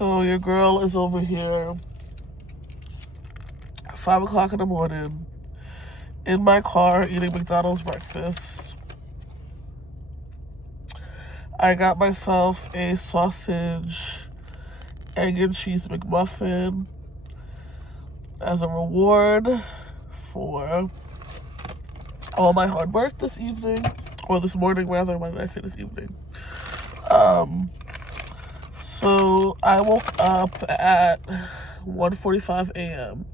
So your girl is over here, 5 o'clock in the morning, in my car eating McDonald's breakfast. I got myself a sausage, egg and cheese McMuffin as a reward for all my hard work this evening, or this morning rather. Why did I say this evening? So I woke up at 1:45 a.m.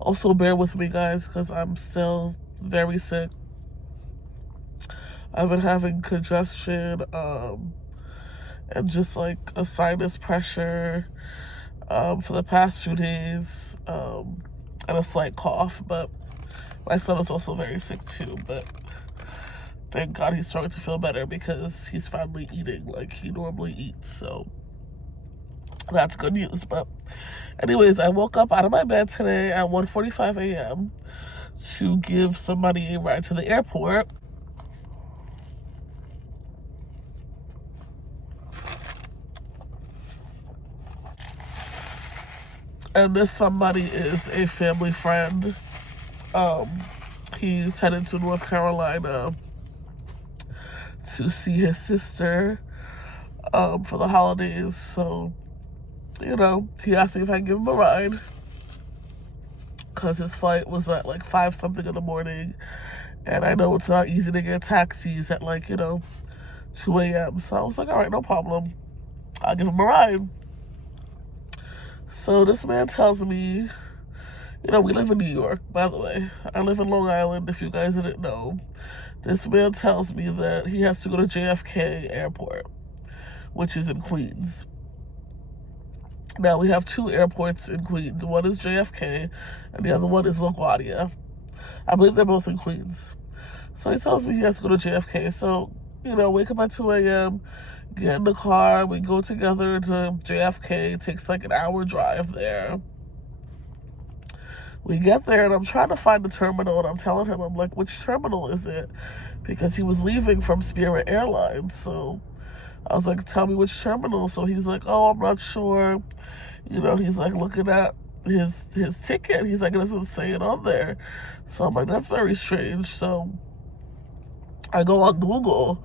Also bear with me, guys, because I'm still very sick. I've been having congestion, and just like a sinus pressure, for the past few days, and a slight cough, but my son is also very sick too, but thank God he's starting to feel better because he's finally eating like he normally eats, so that's good news. But anyways, I woke up out of my bed today at 1:45 a.m. to give somebody a ride to the airport. And this somebody is a family friend. He's headed to North Carolina to see his sister for the holidays. So, he asked me if I can give him a ride because his flight was at like 5 something in the morning. And I know it's not easy to get taxis at 2 a.m. So I was like, all right, no problem. I'll give him a ride. So this man tells me, we live in New York, by the way. I live in Long Island, if you guys didn't know. This man tells me that he has to go to JFK Airport, which is in Queens. Now, we have 2 airports in Queens. One is JFK, and the other one is LaGuardia. I believe they're both in Queens. So he tells me he has to go to JFK. So, wake up at 2 a.m., get in the car, we go together to JFK. It takes like an hour drive there. We get there, and I'm trying to find the terminal, and I'm telling him, I'm like, which terminal is it? Because he was leaving from Spirit Airlines, so I was like, tell me which terminal. So he's like, oh, I'm not sure. He's like looking at his ticket. He's like, it doesn't say it on there. So I'm like, that's very strange. So I go on Google,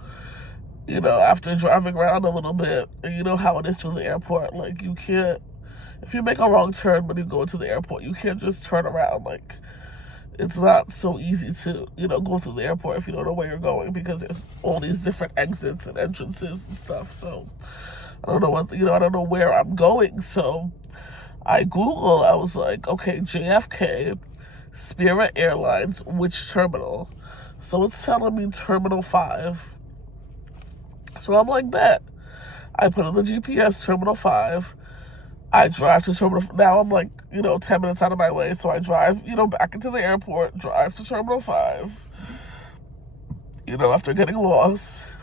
after driving around a little bit, and you know how it is to the airport. Like, you can't, if you make a wrong turn when you go to the airport, you can't just turn around. Like, it's not so easy to, go through the airport if you don't know where you're going, because there's all these different exits and entrances and stuff. So I don't know I don't know where I'm going. So I Google, I was like, okay, JFK, Spirit Airlines, which terminal? So it's telling me Terminal 5. So I'm like, bet. I put in the GPS, Terminal 5. I drive to Terminal, now I'm 10 minutes out of my way. So I drive, back into the airport, drive to Terminal 5, after getting lost.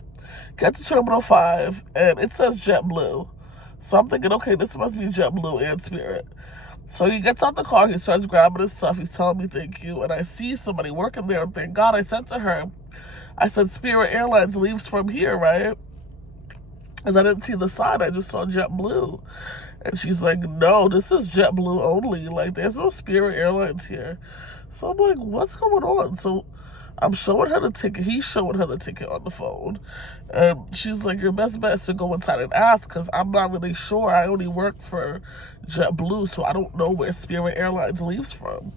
Get to Terminal 5, and it says JetBlue. So I'm thinking, okay, this must be JetBlue and Spirit. So he gets out the car, he starts grabbing his stuff, he's telling me thank you, and I see somebody working there, and thank God I said to her, I said, Spirit Airlines leaves from here, right? And I didn't see the sign, I just saw JetBlue. And she's like, no, this is JetBlue only. Like, there's no Spirit Airlines here. So I'm like, what's going on? So I'm showing her the ticket. He's showing her the ticket on the phone. And she's like, your best bet is to go inside and ask, because I'm not really sure. I only work for JetBlue, so I don't know where Spirit Airlines leaves from.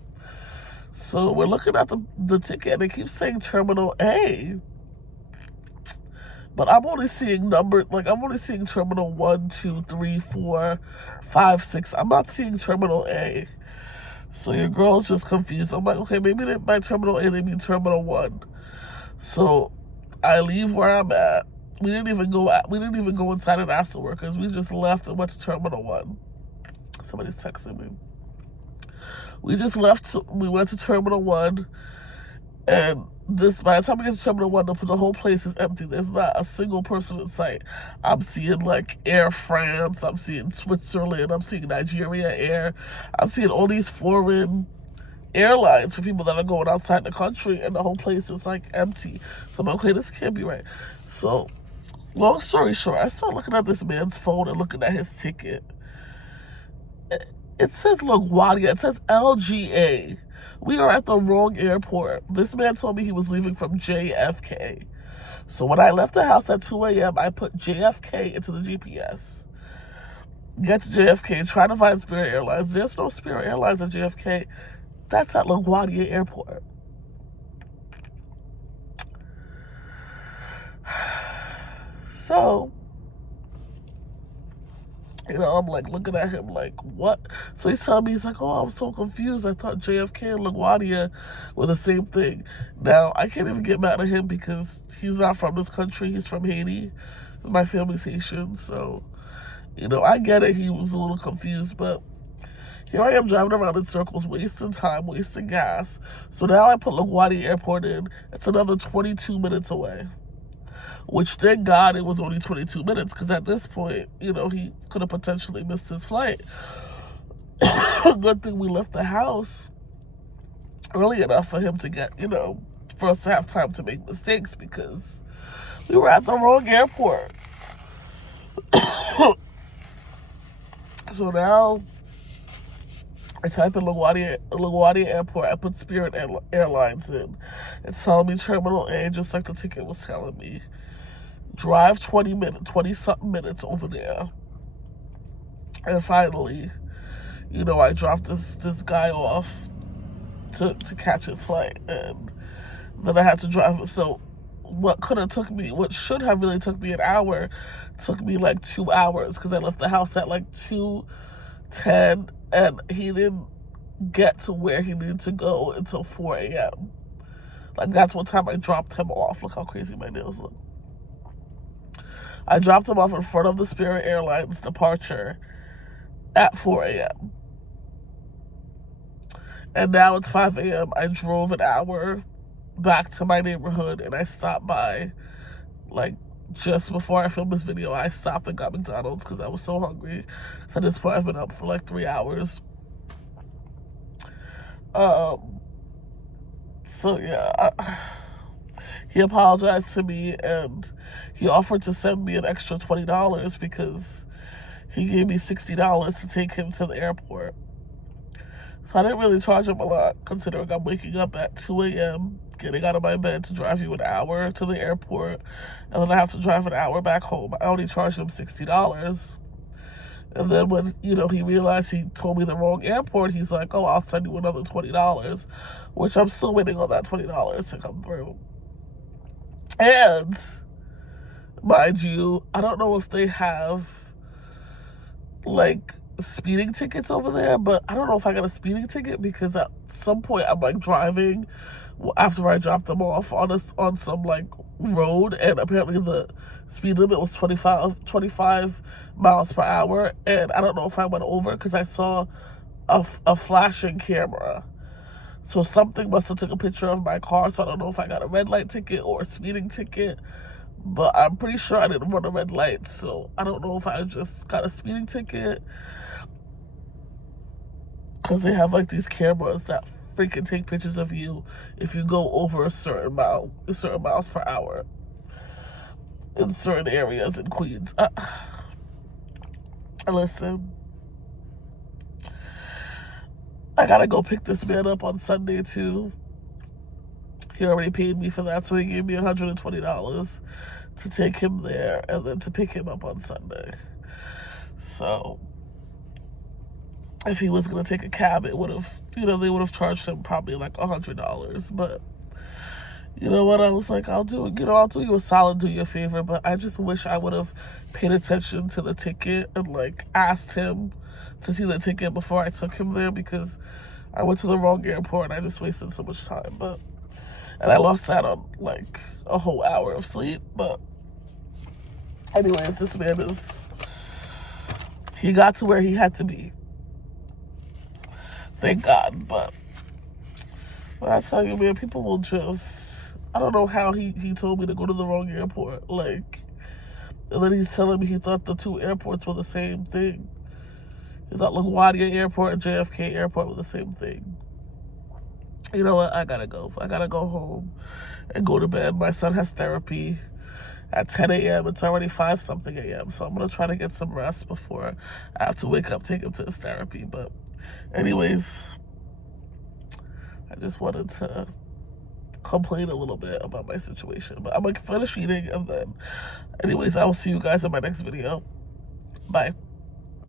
So we're looking at the ticket, and it keeps saying Terminal A. But I'm only seeing I'm only seeing Terminal 1, 2, 3, 4, 5, 6. I'm not seeing Terminal A. So your girl's just confused. I'm like, okay, maybe by Terminal A they mean Terminal 1. So I leave where I'm at. We didn't even go inside and ask the workers. We just left and went to Terminal 1. Somebody's texting me. We just left. We went to Terminal 1. And by the time we get to Terminal 1, the whole place is empty. There's not a single person in sight. I'm seeing Air France, I'm seeing Switzerland, I'm seeing Nigeria Air, I'm seeing all these foreign airlines for people that are going outside the country, and the whole place is empty. So I'm like, okay, this can't be right. So long story short, I started looking at this man's phone and looking at his ticket. It says LaGuardia. It says LGA. We are at the wrong airport. This man told me he was leaving from JFK. So when I left the house at 2 a.m., I put JFK into the GPS. Get to JFK, try to find Spirit Airlines. There's no Spirit Airlines at JFK. That's at LaGuardia Airport. So, I'm like looking at him like, what? So he's telling me, he's like, oh, I'm so confused. I thought JFK and LaGuardia were the same thing. Now, I can't even get mad at him because he's not from this country. He's from Haiti. My family's Haitian. So, I get it. He was a little confused, but here I am driving around in circles, wasting time, wasting gas. So now I put LaGuardia Airport in. It's another 22 minutes away. Which, thank God, it was only 22 minutes, because at this point, he could have potentially missed his flight. Good thing we left the house early enough for him to get, for us to have time to make mistakes, because we were at the wrong airport. So now, I type in LaGuardia Airport. I put Spirit Airlines in. It's telling me Terminal A, just like the ticket was telling me. Drive 20-something minutes over there. And finally, I dropped this guy off to catch his flight. And then I had to drive. So what should have really took me an hour, took me like 2 hours, because I left the house at like 2:10, and he didn't get to where he needed to go until 4 a.m. Like, that's what time I dropped him off. Look how crazy my nails look. I dropped him off in front of the Spirit Airlines departure at 4 a.m. And now it's 5 a.m. I drove an hour back to my neighborhood, and I stopped by, like, just before I filmed this video, I stopped and got McDonald's because I was so hungry. So at this point, I've been up for like 3 hours. So yeah, he apologized to me, and he offered to send me an extra $20 because he gave me $60 to take him to the airport. So I didn't really charge him a lot, considering I'm waking up at 2 a.m., getting out of my bed to drive you an hour to the airport, and then I have to drive an hour back home. I only charged him $60. And then when, he realized he told me the wrong airport, he's like, oh, I'll send you another $20, which I'm still waiting on that $20 to come through. And, mind you, I don't know if they have, like, speeding tickets over there, but I don't know if I got a speeding ticket, because at some point I'm like driving after I dropped them off on some like road, and apparently the speed limit was 25 miles per hour, and I don't know if I went over because I saw a flashing camera. So something must have took a picture of my car, so I don't know if I got a red light ticket or a speeding ticket, but I'm pretty sure I didn't run a red light, so I don't know if I just got a speeding ticket, because they have like these cameras that freaking take pictures of you if you go over a certain miles per hour in certain areas in Queens. Listen, I gotta go pick this man up on Sunday too. He already paid me for that, so he gave me $120 to take him there and then to pick him up on Sunday. So if he was gonna take a cab, it would have, they would have charged him probably like $100. But you know what? I was like, I'll do you a solid, do you a favor. But I just wish I would have paid attention to the ticket and like asked him to see the ticket before I took him there, because I went to the wrong airport and I just wasted so much time. And I lost that on like a whole hour of sleep. But anyways, this man he got to where he had to be. Thank God. But when I tell you, man, people will just, I don't know how he told me to go to the wrong airport. Like, and then he's telling me he thought the two airports were the same thing. He thought LaGuardia Airport and JFK Airport were the same thing. You know what? I gotta go. I gotta go home and go to bed. My son has therapy at 10 a.m. It's already 5 something a.m. So I'm going to try to get some rest before I have to wake up, take him to his therapy. But anyways, I just wanted to complain a little bit about my situation. But I'm going to finish eating, and then anyways, I will see you guys in my next video. Bye.